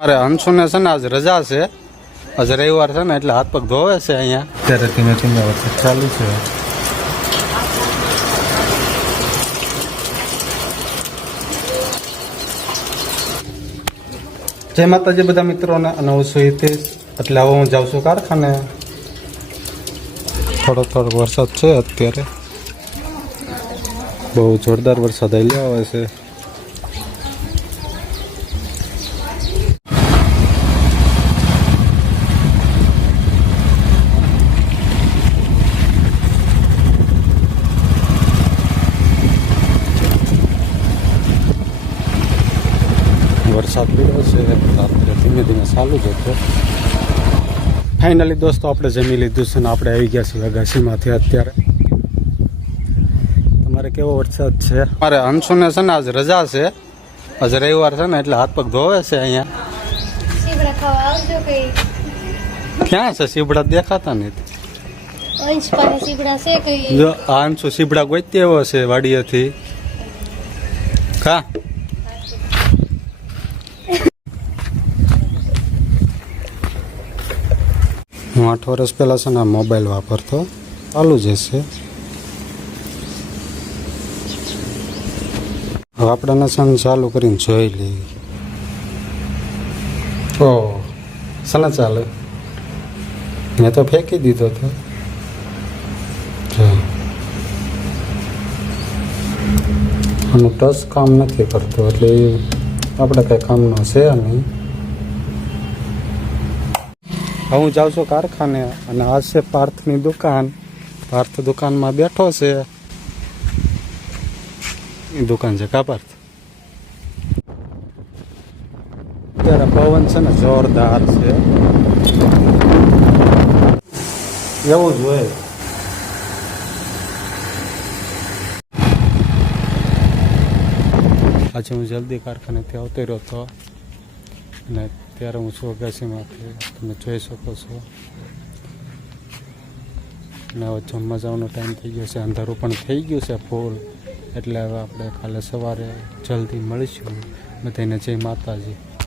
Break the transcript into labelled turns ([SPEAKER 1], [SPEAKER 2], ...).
[SPEAKER 1] અરે અંશુને છે ને આજ રજા છે. આજ રવિવાર છે ને એટલે હાથ પગ ધોવે છે અહીંયા.
[SPEAKER 2] અત્યારે ધીમે ધીમે વરસાદ ચાલુ છે.
[SPEAKER 1] જય માતાજી બધા મિત્રોને અને હું છું હિતેશ. એટલે હવે હું જાઉં છું કારખાને. થોડો થોડો વરસાદ છે અત્યારે. બહુ જોરદાર વરસાદ આવી આવે છે. વરસાદ પડ્યો છે રાત્રે ધીમે ધીમે ચાલુ જ હતો. ફાઇનલી દોસ્તો આપણે જમી લીધું છે ને આપણે આવી ગયા છીએ અગાસીમાંથી અત્યારે. તમારે કેવો વરસાદ છે? મારે અંશુને છે ને આજ રજા છે. આજ રવિવાર છે ને એટલે હાથ પગ ધોવે છે અહીંયા. ક્યાં છે? સીબડા દેખાતા નથી.
[SPEAKER 3] કઈ?
[SPEAKER 1] જો અંશુ સીબડા ગોતી એવો છે વાડીએથી. કા હું આઠ વર્ષ પહેલાં છે ને મોબાઈલ વાપરતો. ચાલુ જ હશે. હવે આપણે છે ને ચાલુ કરીને જોઈ લઈએ. ઓ સને ચાલે? મેં તો ફેંકી દીધો હતો. આનું ટચ કામ નથી કરતું એટલે એ આપણે કંઈ કામનો છે નહીં. હું જાઉં છું કારખાને અને આ છે પાર્થની દુકાન. પાર્થ દુકાનમાં બેઠો છે. એ દુકાન છે કા પાર્થ? અત્યારે પવન છે ને જોરદાર છે. એવું જ હોય. આજે હું જલ્દી કારખાનેથી આવતો રહ્યો હતો અને ત્યારે હું છું અગાસીમાંથી. તમે જોઈ શકો છો. અને હવે જમવા જવાનો ટાઈમ થઈ ગયો છે. અંધારું પણ થઈ ગયું છે ફૂલ. એટલે હવે આપણે કાલે સવારે જલ્દી મળીશું. બધાને જય માતાજી.